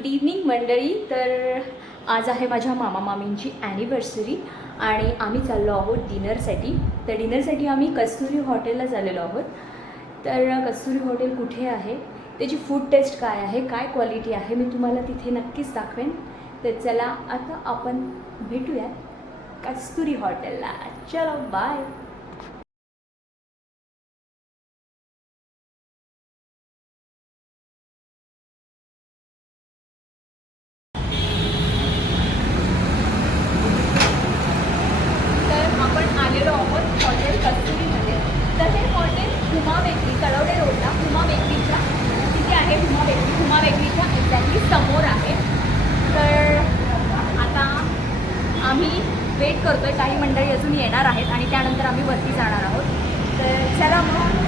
Good evening मंडळी. तर आज आहे माझ्या मामा मामींची ॲनिव्हर्सरी आणि आम्ही चाललो आहोत डिनरसाठी. तर डिनरसाठी आम्ही कस्तुरी हॉटेलला चाललेलो आहोत. तर कस्तुरी हॉटेल कुठे आहे, त्याची फूड टेस्ट काय आहे, काय क्वालिटी आहे, मी तुम्हाला तिथे नक्कीच दाखवेन. तर चला आता आपण भेटूयात कस्तुरी हॉटेलला. चलो बाय. आपण आलेलो आहोत हॉटेल कस्तुरीमध्ये. तर हे हॉटेल हुमा बेकरी, कळवडे रोडला हुमा बेकरीच्या तिथे आहे. हुमा बेकरी हुमा बेकरीच्या एक्झॅक्टली समोर आहे. तर आता आम्ही वेट करतो आहे, काही मंडळी अजून येणार आहेत आणि त्यानंतर आम्ही वरती जाणार आहोत. तर चला मग.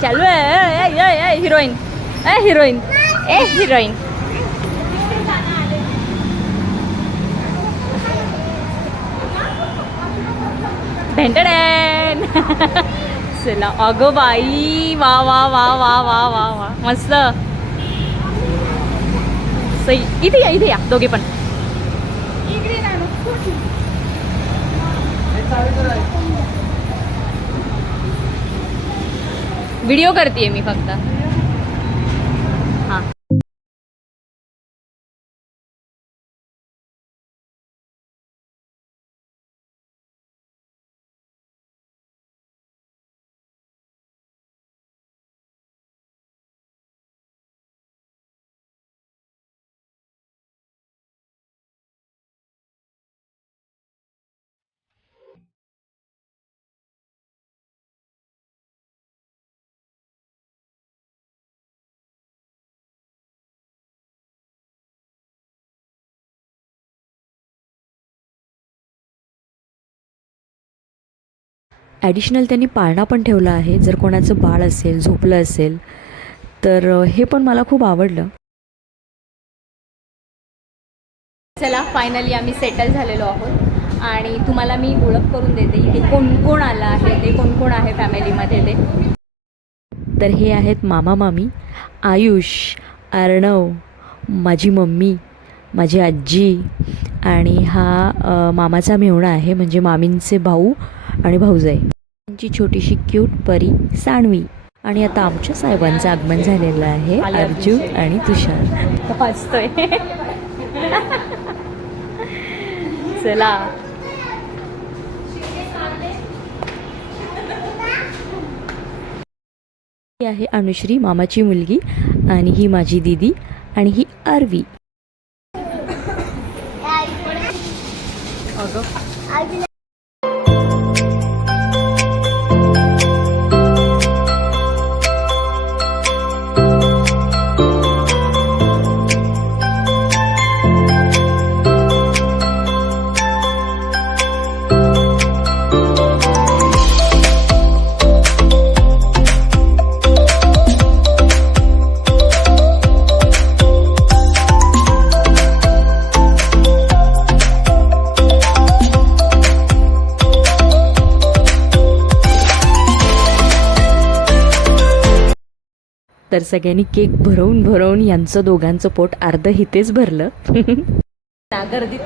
चालू आहे हिरोईन हिरोईन हिरोईन. भेंटडेन. चला अगं बाई, वा वा वा वा वा वा वा, मस्त. सही. इथे या दोघे पण. व्हिडिओ करते मी फक्त. हां. ॲडिशनल त्यांनी पाळणा पण ठेवला आहे, जर कोणाचं बाळ असेल, झोपलं असेल तर हे पण मला खूप आवडलं. चला फायनली आम्ही सेटल झालेलो आहोत आणि तुम्हाला मी ओळख करून देते इथे कोण कोण आलं आहे, ते कोण कोण आहे फॅमिलीमध्ये ते. तर हे आहेत मामा मामी, आयुष, अर्णव, माझी मम्मी, माझी आजी आणि हा मामाचा मेहुणा आहे, म्हणजे मामींचे भाऊ आणि भाऊजाई. त्यांची छोटीशी क्यूट परी सानवी. आणि आता आमच्या साहेबांचं आगमन झालेलं आहे, अर्जुन आणि तुषार. हसतोय. चला. ही आहे अनुश्री, मामाची मुलगी, आणि ही माझी दीदी आणि ही आरवी. तर सगळ्यांनी केक भरवून भरवून यांचं दोघांचं पोट अर्ध हितेच भरलं. गर्दीत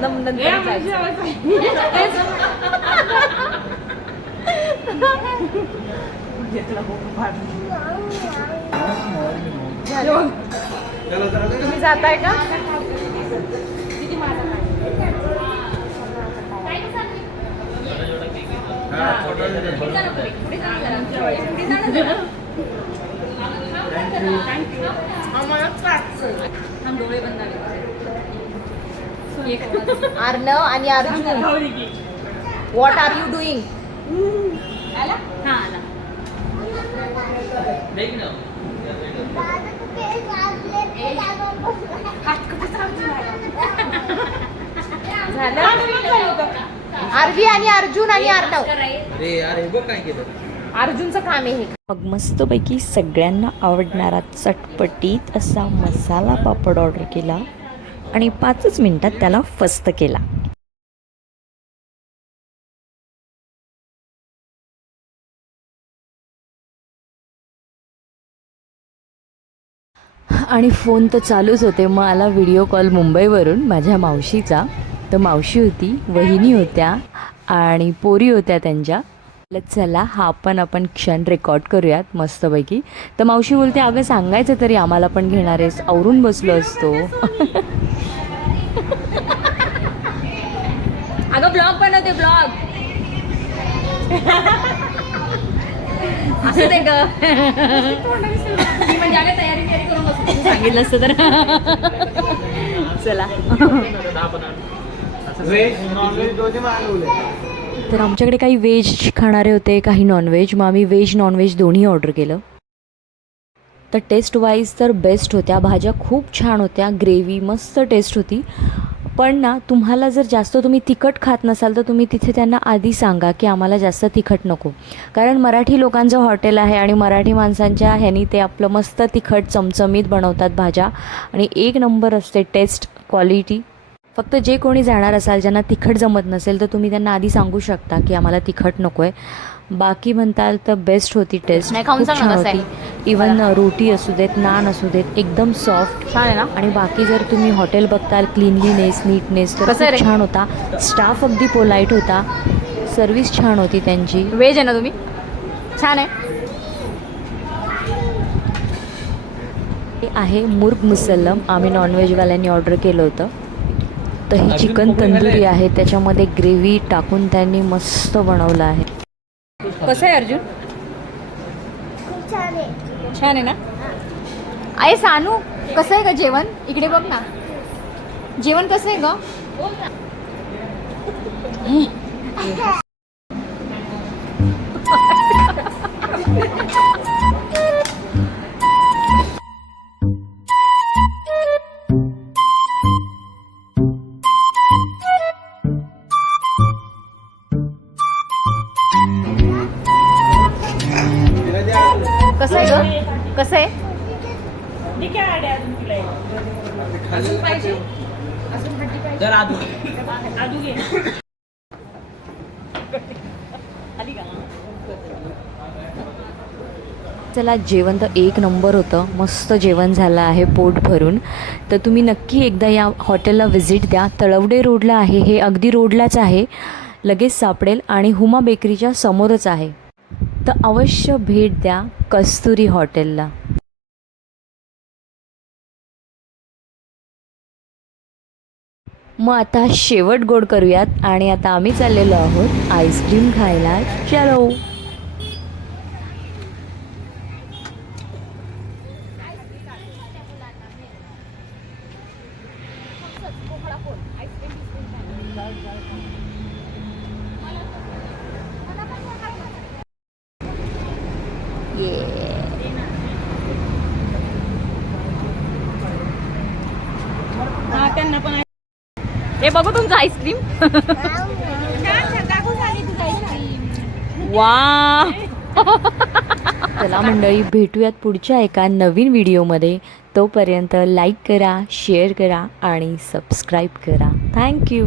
तुम्ही जाताय का? डोळे बंद. अर्णव आणि Arjun, what are you doing? आला? हां आला. हात कुठे झालं आरवी आणि अर्जुन आणि अर्णव. अरे यार हे बघ काय केलं. अर्जुनचं काम आहे हे. मग मस्तपैकी सगळ्यांना आवडणारा चटपटीत असा मसाला पापड ऑर्डर केला आणि 5च मिनिटात त्याला फस्त केला. आणि फोन तर चालूच होते. मग आला व्हिडिओ कॉल मुंबईवरून माझ्या मावशीचा. तर मावशी होती, वहिनी होत्या आणि पोरी होत्या त्यांच्या. चला हा पण आपण क्षण रेकॉर्ड करूयात मस्तपैकी. तर मावशी बोलते, अगं सांगायचं तरी आम्हाला पण घेणार आहेस, आवरून बसलो असतो. अगं ब्लॉग बनवते ब्लॉग. असं ते ग मी म्हणजे अगं तयारी करून बसते. सांगितलं असतं तर. चला. तर आमच्याकडे काही व्हेज खाणारे होते, काही नॉनव्हेज. मग आम्ही व्हेज नॉनव्हेज दोन्ही ऑर्डर केलं. तर टेस्ट वाईज तर बेस्ट होत्या. भाज्या खूप छान होत्या, ग्रेव्ही मस्त टेस्ट होती. पण ना तुम्हाला जर जास्त तुम्ही तिखट खात नसाल तर तुम्ही तिथे त्यांना आधी सांगा की आम्हाला जास्त तिखट नको. कारण मराठी लोकांचं हॉटेल आहे आणि मराठी माणसांच्या ह्यानी ते आपलं मस्त तिखट चमचमीत बनवतात भाज्या आणि एक नंबर असते टेस्ट, क्वालिटी. फक्त जे कोणी जाणार असाल ज्यांना तिखट जमत नसेल तर तुम्ही त्यांना आधी सांगू शकता की आम्हाला तिखट नको आहे. बाकी म्हणताल तर बेस्ट होती टेस्ट, नाही, खाऊन खूप सांग ना छान कसं आहे. होती. इवन रोटी असू देत, नान असू देत, एकदम सॉफ्ट छान आहे ना. आणि बाकी जर तुम्ही हॉटेल बघताल क्लिनलीनेस, नीटनेस तर कसं आहे खूप रे? छान होता. स्टाफ अगदी पोलाईट होता, सर्विस छान होती त्यांची. व्हेज आहे ना तुम्ही? छान आहे. हे आहे मुर्ग मुसल्लम, आम्ही नॉनव्हेजवाल्यांनी ऑर्डर केलं होतं. तर ही चिकन तंदुरी आहे, त्याच्यामध्ये ग्रेव्ही टाकून त्यांनी मस्त बनवलं आहे. कसं आहे अर्जुन? छान आहे ना. आहे सानू, कसं आहे ग जेवण? इकडे बघ ना, जेवण कसं आहे ग? कसं आहे ग? कसं आहे? जर आदू चला, जेवण तर एक नंबर होतं, मस्त जेवण झालं आहे पोट भरून. तर तुम्ही नक्की एकदा या हॉटेलला व्हिजिट द्या. तळवडे रोडला आहे हे, अगदी रोडलाच आहे, लगेच सापडेल आणि हुमा बेकरीच्या समोरच आहे. तर अवश्य भेट द्या कस्तुरी हॉटेलला. मग आता शेवट गोड करूयात आणि आता आम्ही चाललेलो आहोत आईस्क्रीम खायला. चलो. हा त्यांना पण हे बघू तुमचं आईस्क्रीम. वा. चला मंडळी, भेटूयात पुढच्या एका नवीन व्हिडिओमध्ये. तोपर्यंत लाईक करा, शेअर करा आणि सबस्क्राईब करा. थँक्यू.